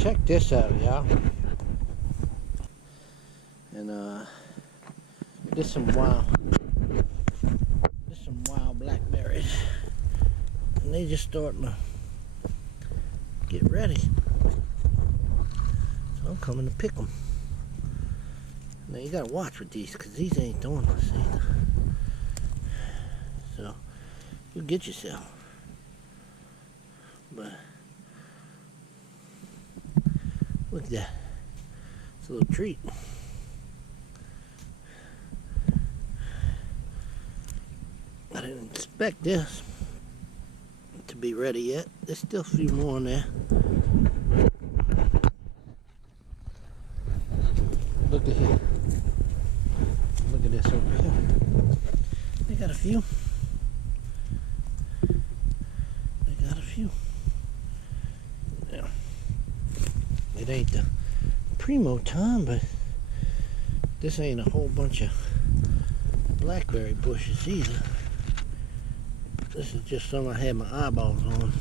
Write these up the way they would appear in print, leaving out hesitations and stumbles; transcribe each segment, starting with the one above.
Check this out, y'all. And there's some wild blackberries, and they just starting to get ready. So I'm coming to pick them. Now you gotta watch with these, cause these ain't doing this either. So you get yourself. But look at that. It's a little treat. I didn't expect this to be ready yet. There's still a few more in there. Look at here. Look at this over here. They got a few. They got a few. Yeah. It ain't the primo time, but this ain't a whole bunch of blackberry bushes either. This is just some I had my eyeballs on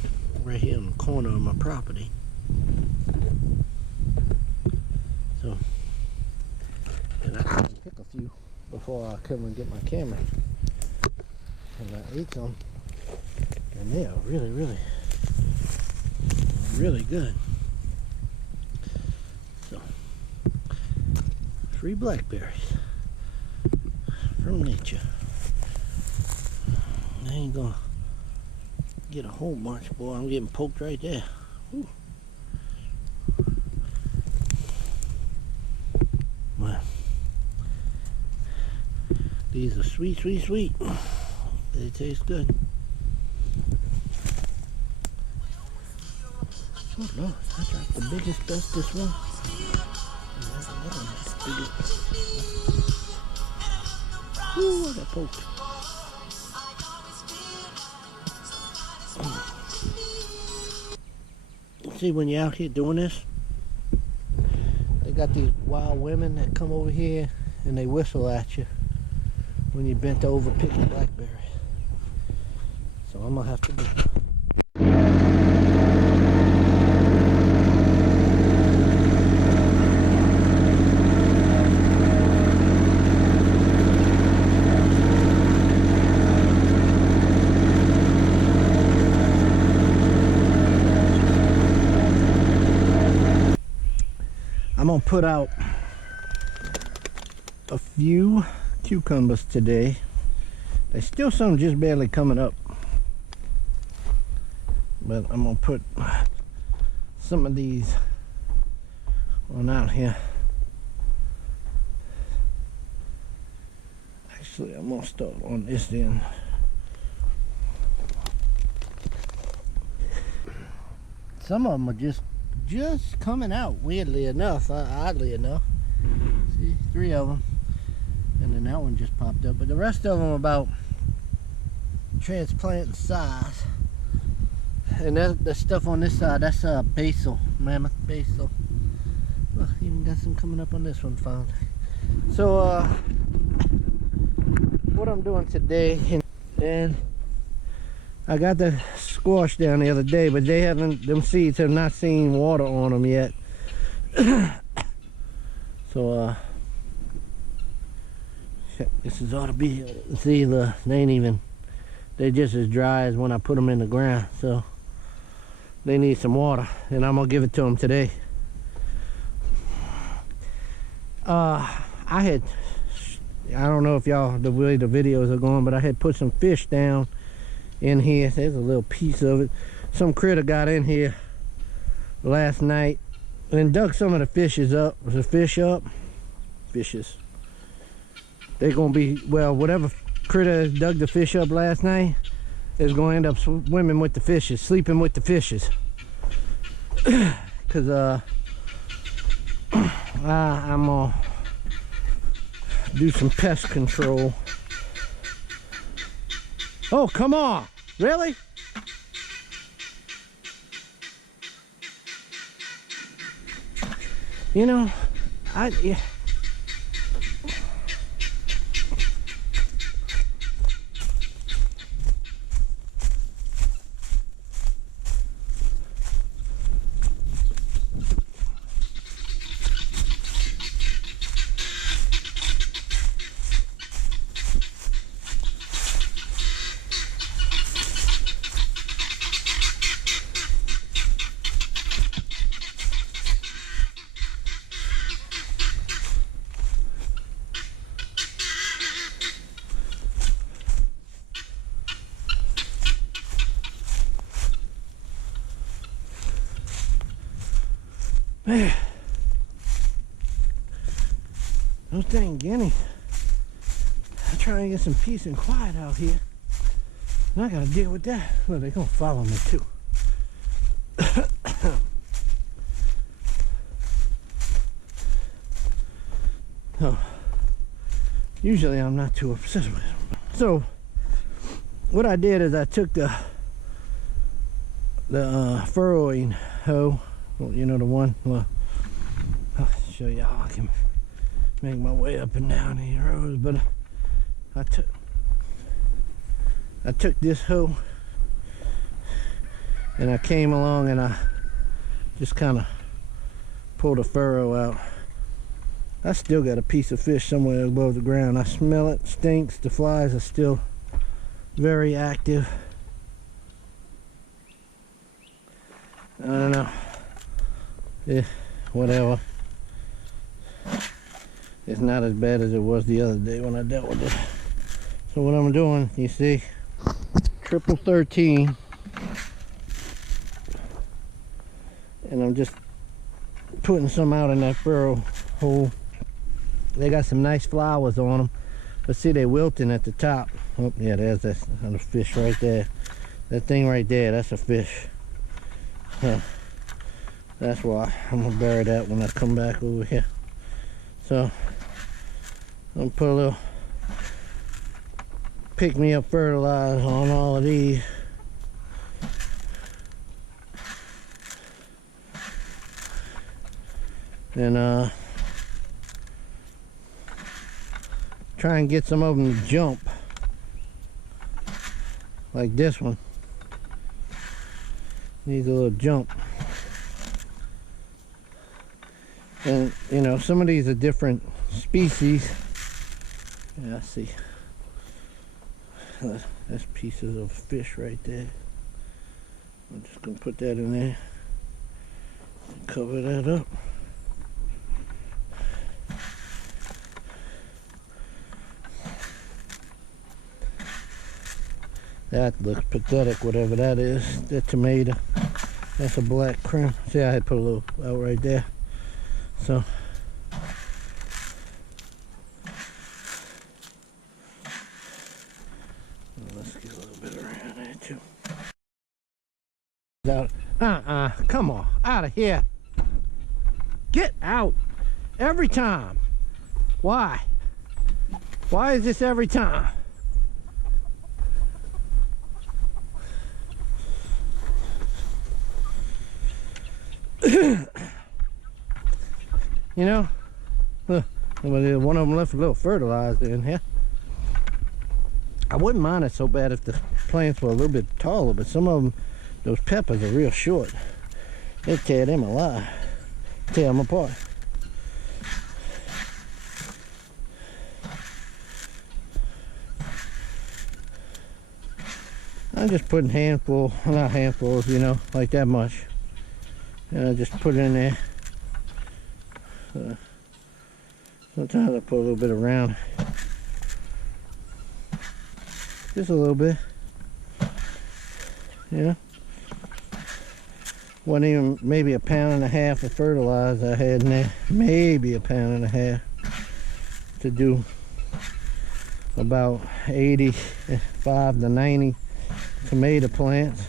right here in the corner of my property. So, and I can pick a few before I come and get my camera. And I ate some, and they are really, really, really good. So, free blackberries from nature. I ain't gonna get a whole bunch, boy. I'm getting poked right there. Whew. Well, these are sweet, sweet, sweet. They taste good. Oh no, I dropped the biggest, bestest one. That's another nice biggest. Ooh, I got poked. See, when you're out here doing this, they got these wild women that come over here and they whistle at you when you bent over picking blackberries. So I'm gonna have to do it. I'm gonna put out a few cucumbers today. There's still some just barely coming up, but I'm gonna put some of these on out here. Actually, I'm gonna start on this end. Some of them are just coming out, weirdly enough, oddly enough. See, 3 of them, and then that one just popped up, but the rest of them are about transplant size. And the stuff on this side, that's basil, mammoth basil. Well, even got some coming up on this one found. So what I'm doing today, and I got the squash down the other day, but they haven't, them seeds have not seen water on them yet. So this is ought to be, see, they ain't even, they're just as dry as when I put them in the ground. So they need some water, and I'm gonna give it to them today. I don't know if y'all, the way the videos are going, but I had put some fish down in here. There's a little piece of it. Some critter got in here last night and dug some of the fishes up. Was the fish up? Fishes. They're gonna be, well, whatever critter dug the fish up last night is gonna end up swimming with the fishes, sleeping with the fishes. Cause I'm gonna do some pest control. Oh, come on. Really? You know, yeah. Man, those dang guineas. I'm trying to get some peace and quiet out here. And I gotta deal with that. Well, they're gonna follow me too. So, usually I'm not too upset with them. So, what I did is I took the furrowing hoe, you know, the one. Well, I'll show you how I can make my way up and down these rows. But I took this hoe and I came along and I just kind of pulled a furrow out. I still got a piece of fish somewhere above the ground. I smell it, stinks. The flies are still very active. I don't know. Yeah, whatever. It's not as bad as it was the other day when I dealt with it. So what I'm doing, you see, triple 13, and I'm just putting some out in that furrow hole. They got some nice flowers on them, but see, they're wilting at the top. Oh yeah, there's that other fish right there. That thing right there, that's a fish. That's why I'm gonna bury that when I come back over here. So I'm gonna put a little pick-me-up fertilizer on all of these. And try and get some of them to jump like this one. Needs a little jump. And you know, some of these are different species. Yeah, I see. That's pieces of fish right there. I'm just gonna put that in there. Cover that up. That looks pathetic, whatever that is. That tomato. That's a black creme. See, I had put a little out right there. So let's get a little bit around there too. Come on, out of here. Get out. Every time. Why? Why is this every time? You know, one of them left a little fertilizer in here. I wouldn't mind it so bad if the plants were a little bit taller, but some of them, those peppers are real short. They tear them alive, tear them apart. I'm just putting not handfuls, you know, like that much. And I just put it in there. Sometimes I put a little bit around. Just a little bit. You know? Wasn't even maybe a pound and a half of fertilizer I had in there. Maybe a pound and a half to do about 85 to 90 tomato plants.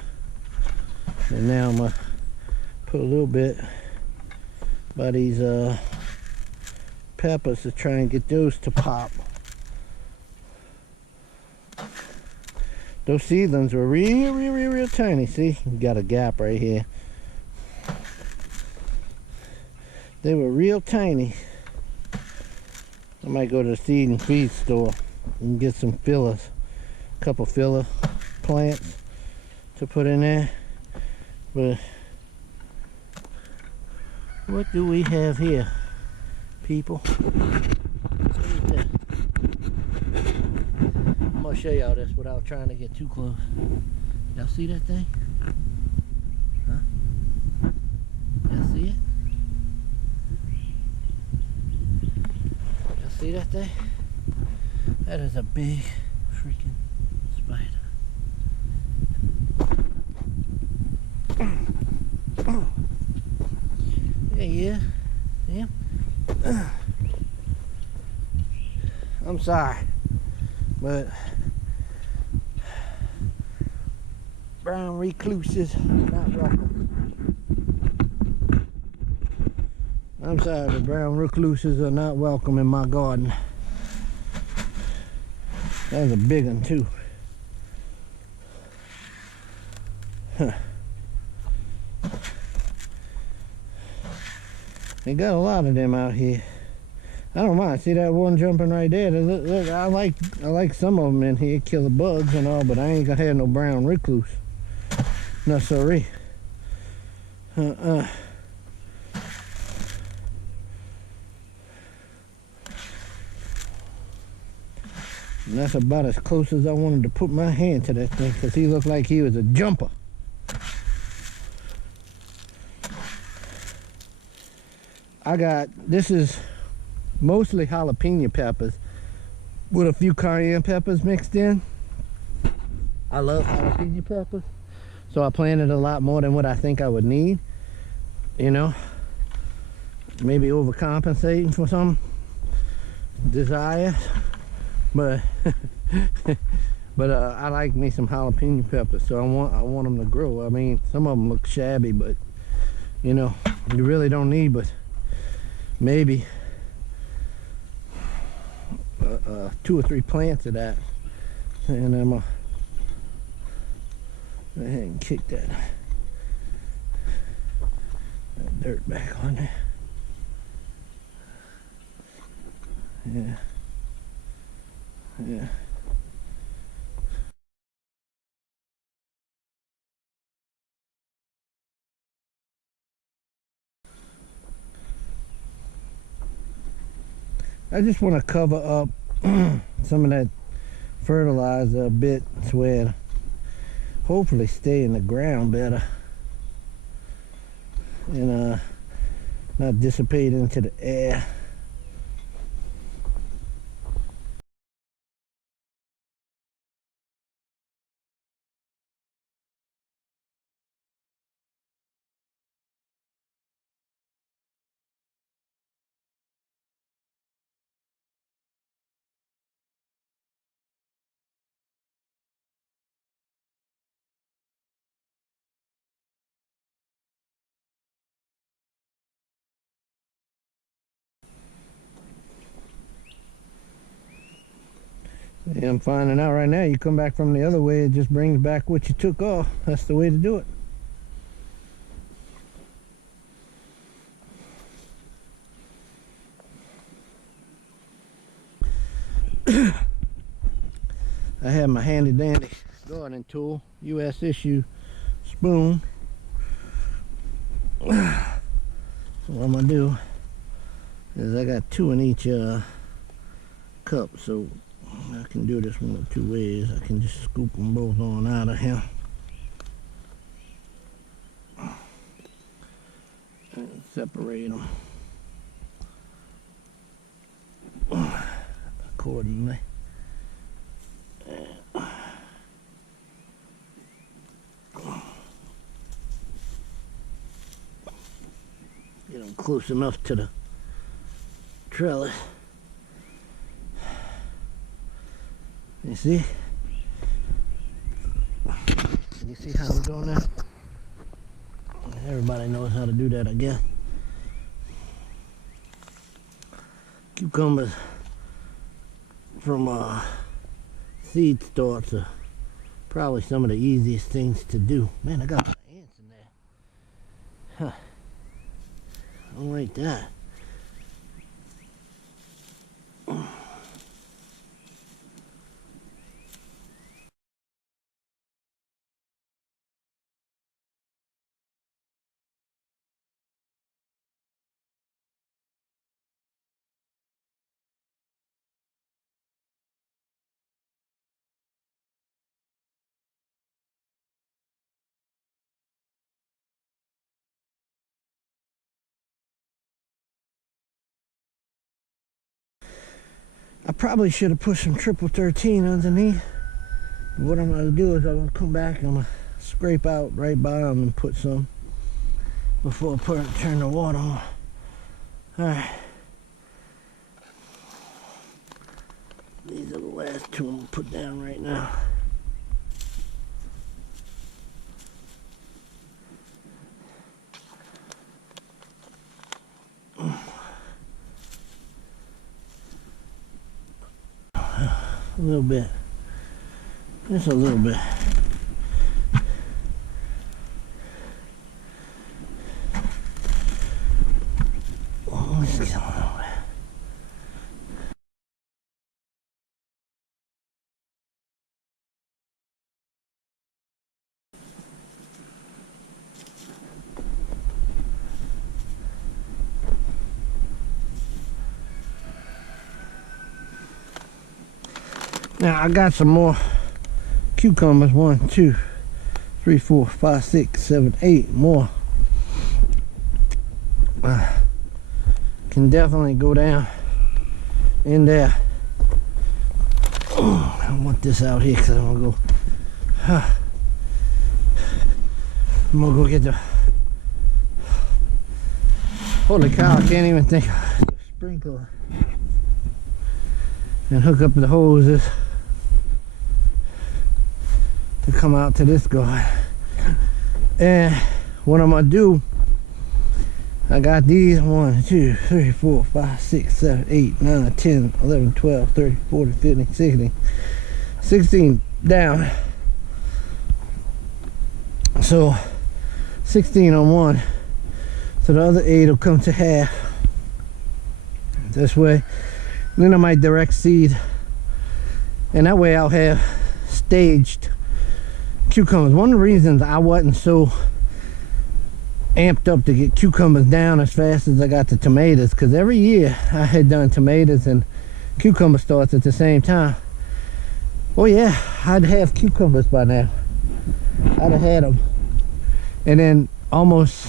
And now I'm gonna put a little bit by these peppers to try and get those to pop. Those seedlings were real tiny. See, you got a gap right here. They were real tiny. I might go to the seed and feed store and get some fillers, a couple filler plants to put in there. But what do we have here, people? I'm gonna show y'all this without trying to get too close. Y'all see that thing? Huh? Y'all see it? Y'all see that thing? That is a big freaking spider. Yeah. I'm sorry, but brown recluses not welcome. I'm sorry, but brown recluses are not welcome in my garden. That's a big one too. Huh. They got a lot of them out here. I don't mind. See that one jumping right there? Look, I like some of them in here, kill the bugs and all, but I ain't gonna have no brown recluse. No sorry. And that's about as close as I wanted to put my hand to that thing, because he looked like he was a jumper. This is mostly jalapeno peppers with a few cayenne peppers mixed in. I love jalapeno peppers, so I planted a lot more than what I think I would need, you know, maybe overcompensating for some desires, but I like me some jalapeno peppers, so I want them to grow. I mean, some of them look shabby, but you know, you really don't need but maybe 2 or 3 plants of that, and I'm gonna go ahead and kick that dirt back on there. Yeah. I just want to cover up some of that fertilizer a bit so it'll hopefully stay in the ground better and not dissipate into the air. Yeah, I'm finding out right now, you come back from the other way, it just brings back what you took off. That's the way to do it. I have my handy dandy gardening tool, US issue spoon. So what I'm gonna do is I got 2 in each cup, so I can do this one of 2 ways. I can just scoop them both on out of here and separate them accordingly. Get them close enough to the trellis. You see? You see how we're doing that? Everybody knows how to do that, I guess. Cucumbers from seed starts are probably some of the easiest things to do. Man, I got a lot of ants in there. Huh. I don't like that. I probably should have put some triple 13 underneath. What I'm going to do is I'm going to come back and I'm going to scrape out right by them and put some before I turn the water on. Alright. These are the last two I'm gonna put down right now. A little bit. Just a little bit. Oh, let's get on over there. Now I got some more cucumbers. 1, 2, 3, 4, 5, 6, 7, 8 more. Can definitely go down in there. Oh, I want this out here because I'm gonna go. I'm gonna go get the. Holy cow! I can't even think of the sprinkler and hook up the hoses to come out to this guy. And what I'm gonna do, I got these 1, 2, 3, 4, 5, 6, 7, 8, 9, 10, 11, 12, 13, 14, 15, 16, 16 down. So 16 on one, so the other 8 will come to half this way. Then I might direct seed, and that way I'll have staged cucumbers. One of the reasons I wasn't so amped up to get cucumbers down as fast as I got the tomatoes, because every year I had done tomatoes and cucumber starts at the same time. Oh yeah, I'd have cucumbers by now. I'd have had them. And then almost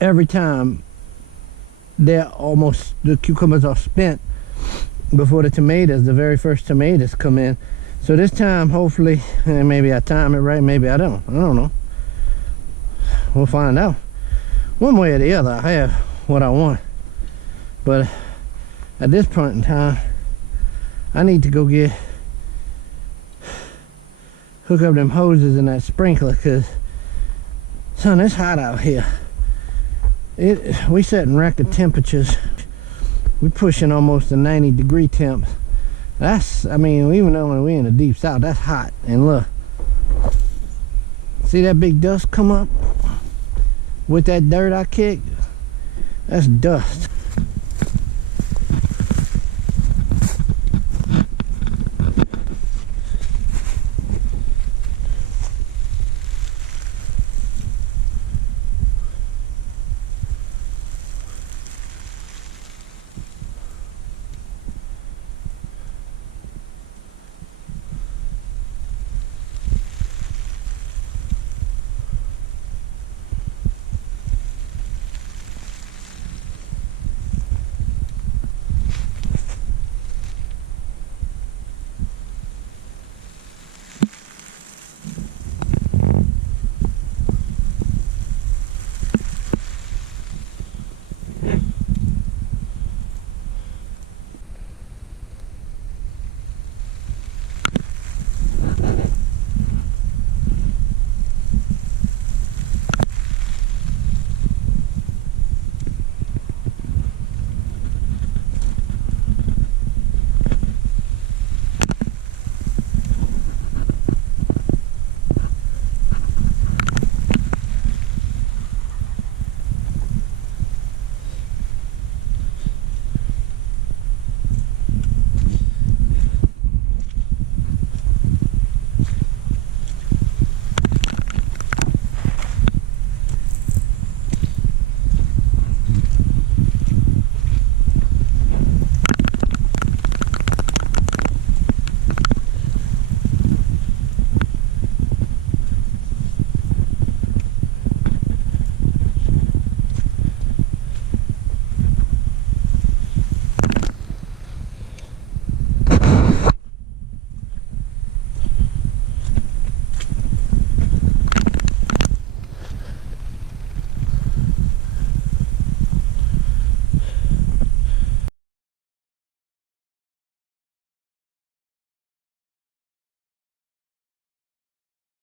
every time the cucumbers are spent before the tomatoes, the very first tomatoes come in. So this time, hopefully, and maybe I time it right, maybe I don't know. We'll find out. One way or the other, I have what I want. But at this point in time, I need to go hook up them hoses and that sprinkler, because son, it's hot out here. We setting record temperatures. We're pushing almost a 90-degree temp. That's, I mean, even though we're in the deep south, that's hot. And look, see that big dust come up with that dirt I kicked? That's dust.